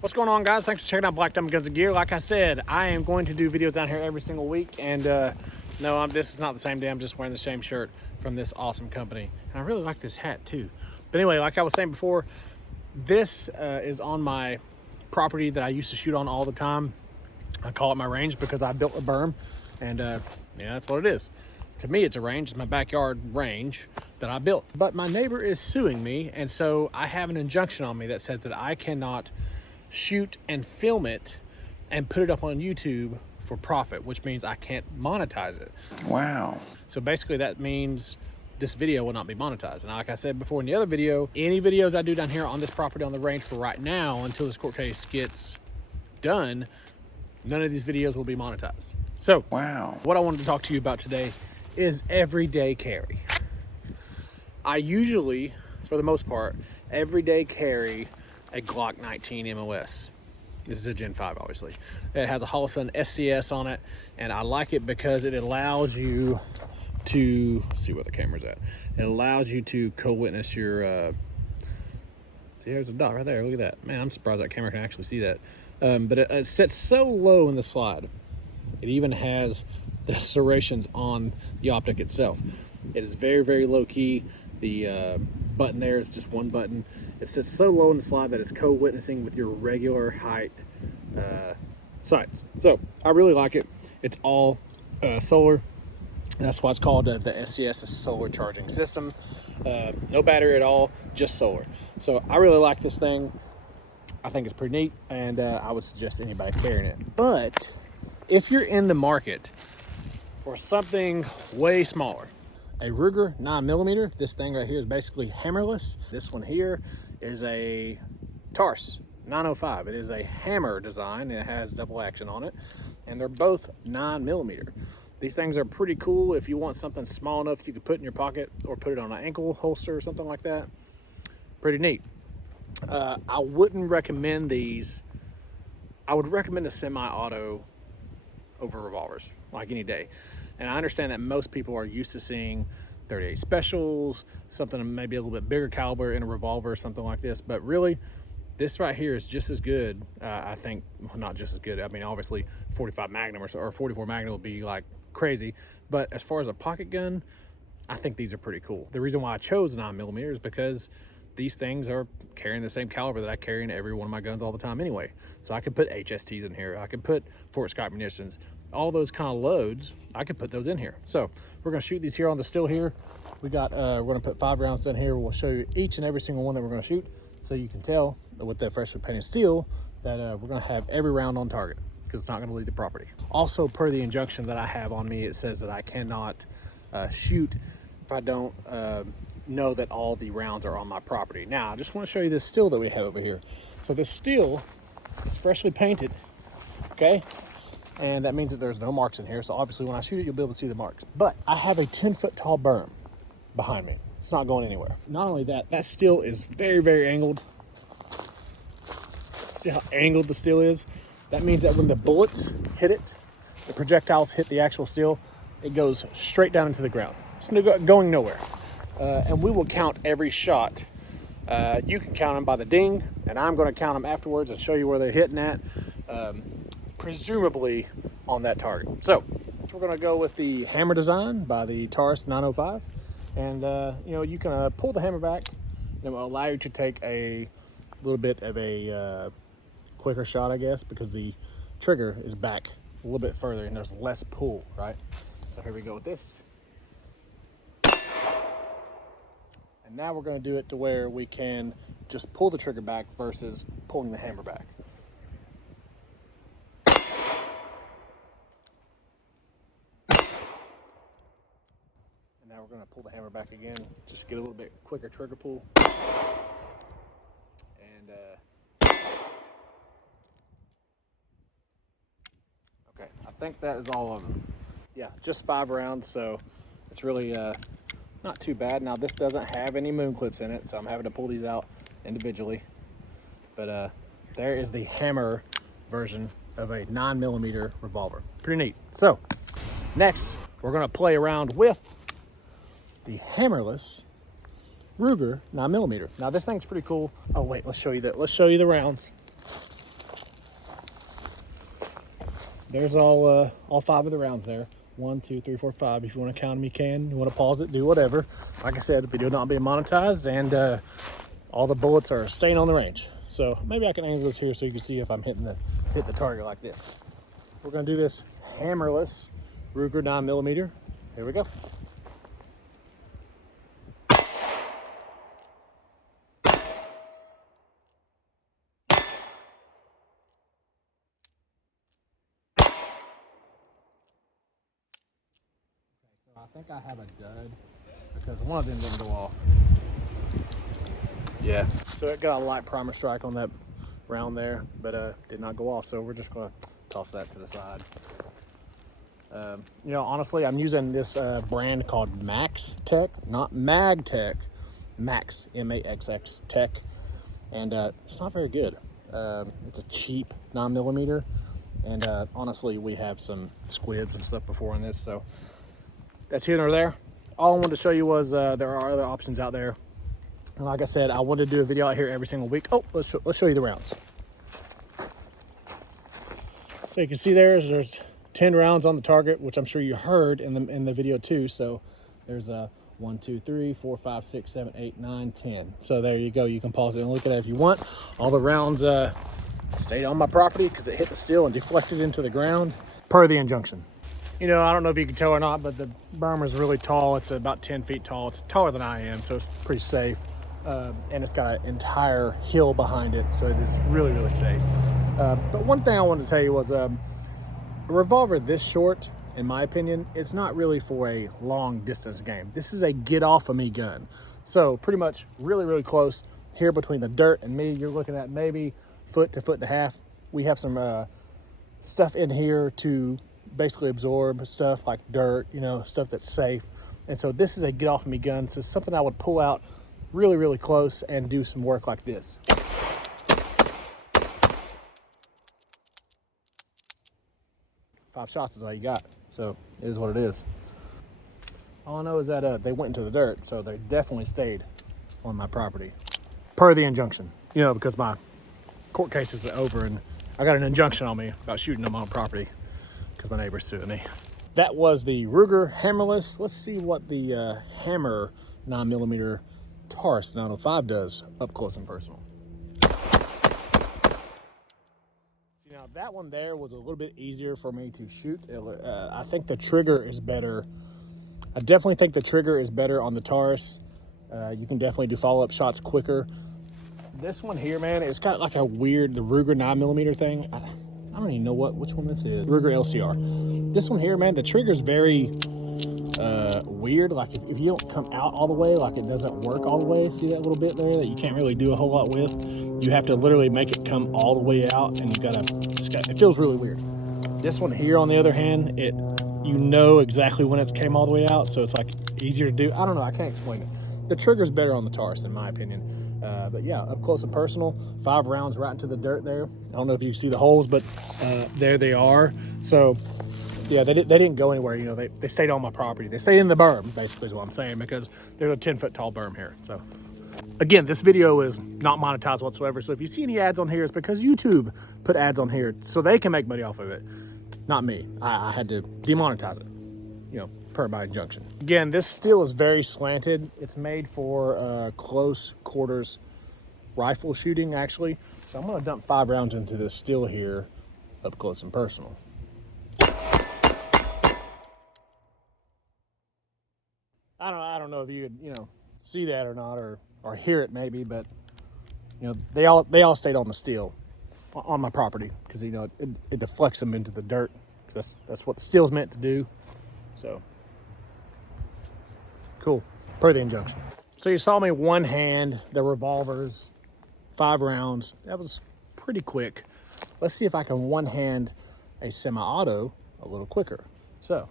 What's going on, guys? Thanks for checking out Black Diamond Guns and Gear. Like I said, I am going to do videos down here every single week, and no, this is not the same day. I'm just wearing the same shirt from this awesome company, and I really like this hat too. But anyway, like I was saying before, this is on my property that I used to shoot on all the time. I call it my range because I built a berm, and yeah, that's what it is. To me, it's a range. It's my backyard range that I built. But my neighbor is suing me, and so I have an injunction on me that says that I cannot shoot and film it and put it up on YouTube for profit, which means I can't monetize it. Wow. So basically that means this video will not be monetized. And like I said before in the other video, any videos I do down here on this property on the range for right now until this court case gets done, none of these videos will be monetized. So wow, what I wanted to talk to you about today is everyday carry. I usually, for the most part, everyday carry a Glock 19 MOS. This is a Gen 5, obviously. It has a Holosun SCS on it, and I like it because it allows you to, let's see where the camera's at. It allows you to co-witness your, see, there's a dot right there, look at that. Man, I'm surprised that camera can actually see that. But it sits so low in the slide. It even has the serrations on the optic itself. It is very, very low key. The button there is just one button. It sits so low in the slide that it's co-witnessing with your regular height sights. So I really like it. It's all solar. That's why it's called the SCS, solar charging system. No battery at all, just solar. So I really like this thing. I think it's pretty neat, and I would suggest anybody carrying it. But if you're in the market for something way smaller, a Ruger 9mm, this thing right here is basically hammerless. This one here is a Taurus 905. It is a hammer design, and it has double action on it, and they're both 9mm. These things are pretty cool if you want something small enough you can put in your pocket or put it on an ankle holster or something like that. Pretty neat. I wouldn't recommend these. I would recommend a semi-auto over revolvers, like any day. And I understand that most people are used to seeing 38 specials, something maybe a little bit bigger caliber in a revolver or something like this. But really, this right here is just as good. I think, well, not just as good. I mean, obviously 45 Magnum or 44 Magnum would be like crazy. But as far as a pocket gun, I think these are pretty cool. The reason why I chose 9mm is because these things are carrying the same caliber that I carry in every one of my guns all the time anyway. So I could put HSTs in here. I could put Fort Scott munitions. All those kind of loads, I could put those in here. So we're gonna shoot these here on the still here. We got, we're gonna put 5 rounds in here. We'll show you each and every single one that we're gonna shoot, so you can tell with the freshly painted steel that we're gonna have every round on target, because it's not gonna leave the property. Also, per the injunction that I have on me, it says that I cannot shoot if I don't know that all the rounds are on my property. Now, I just wanna show you this steel that we have over here. So this steel is freshly painted, okay? And that means that there's no marks in here. So obviously when I shoot it, you'll be able to see the marks. But I have a 10-foot tall berm behind me. It's not going anywhere. Not only that, that steel is very, very angled. See how angled the steel is? That means that when the bullets hit it, the projectiles hit the actual steel, it goes straight down into the ground. It's going nowhere. And we will count every shot. You can count them by the ding, and I'm gonna count them afterwards and show you where they're hitting at. Presumably on that target. So we're gonna go with the hammer design by the Taurus 905, and you know, you can pull the hammer back, and it will allow you to take a little bit of a quicker shot, I guess, because the trigger is back a little bit further and there's less pull, right? So here we go with this. And now we're gonna do it to where we can just pull the trigger back versus pulling the hammer back. Now we're going to pull the hammer back again, just get a little bit quicker trigger pull. And okay, I think that is all of them. Yeah, just 5 rounds, so it's really not too bad. Now this doesn't have any moon clips in it, so I'm having to pull these out individually. But there is the hammer version of a 9mm revolver. Pretty neat. So next, we're going to play around with the hammerless Ruger 9mm. Now this thing's pretty cool. Oh wait, let's show you that. Let's show you the rounds. there's all 5 of the rounds there. 1, 2, 3, 4, 5. If you want to count them, you can. You want to pause it, do whatever. Like I said, the video not being monetized, and all the bullets are staying on the range. So maybe I can angle this here so you can see if I'm hit the target like this. We're gonna do this hammerless Ruger 9mm. Here we go. I think I have a dud because one of them didn't go off. Yeah, so it got a light primer strike on that round there, but did not go off. So we're just gonna toss that to the side. You know, honestly, I'm using this brand called Max Tech, not Mag Tech, Max, M-A-X-X Tech, and it's not very good. It's a cheap 9mm, and honestly, we have some squids and stuff before in this, so that's here nor there. All I wanted to show you was there are other options out there. And like I said, I wanted to do a video out here every single week. Oh, let's show you the rounds. So you can see there's 10 rounds on the target, which I'm sure you heard in the video too. So there's 1, 2, 3, 4, 5, 6, 7, 8, 9, 10. So there you go. You can pause it and look at it if you want. All the rounds stayed on my property because it hit the steel and deflected into the ground per the injunction. You know, I don't know if you can tell or not, but the berm is really tall. It's about 10 feet tall. It's taller than I am, so it's pretty safe. And it's got an entire hill behind it, so it is really, really safe. But one thing I wanted to tell you was a revolver this short, in my opinion, it's not really for a long distance game. This is a get off of me gun. So pretty much really, really close here between the dirt and me. You're looking at maybe foot to foot and a half. We have some stuff in here to basically absorb stuff like dirt, you know, stuff that's safe. And so this is a get off of me gun. So it's something I would pull out really, really close and do some work like this. 5 shots is all you got. So it is what it is. All I know is that they went into the dirt, so they definitely stayed on my property per the injunction, you know, because my court case is over and I got an injunction on me about shooting them on property because my neighbor's suing me. That was the Ruger hammerless. Let's see what the hammer 9mm Taurus 905 does up close and personal. Now that one there was a little bit easier for me to shoot. I think the trigger is better. I definitely think the trigger is better on the Taurus. You can definitely do follow-up shots quicker. This one here, man, it's got like a weird, the Ruger 9mm thing. I don't even know which one this is. Ruger LCR. This one here, man, the trigger's very weird. Like if you don't come out all the way, like it doesn't work all the way. See that little bit there that you can't really do a whole lot with? You have to literally make it come all the way out, and it feels really weird. This one here, on the other hand, you know exactly when it came all the way out, so it's like easier to do. I don't know, I can't explain it. The trigger's better on the Taurus, in my opinion. But yeah, up close and personal, 5 rounds right into the dirt there. I don't know if you see the holes, but there they are. So yeah, they didn't go anywhere. You know, they stayed on my property. They stayed in the berm, basically is what I'm saying, because there's a 10-foot tall berm here. So again, this video is not monetized whatsoever. So if you see any ads on here, it's because YouTube put ads on here so they can make money off of it. Not me. I had to demonetize it, you know, per my injunction. Again, this steel is very slanted. It's made for close quarters rifle shooting, actually. So I'm gonna dump 5 rounds into this steel here, up close and personal. I don't know if you could, see that or not, or hear it maybe, but they all stayed on the steel on my property because it deflects them into the dirt because that's what steel's meant to do. So cool, per the injunction. So you saw me one hand the revolvers, 5 rounds. That was pretty quick. Let's see if I can one hand a semi-auto a little quicker. So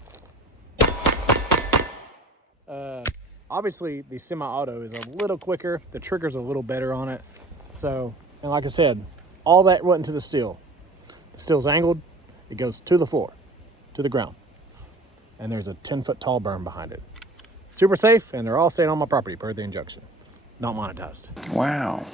obviously the semi-auto is a little quicker. The trigger's a little better on it. So, and like I said, all that went into the steel. The steel's angled, it goes to the floor, to the ground. And there's a 10-foot tall berm behind it. Super safe, and they're all staying on my property per the injunction. Not monetized. Wow.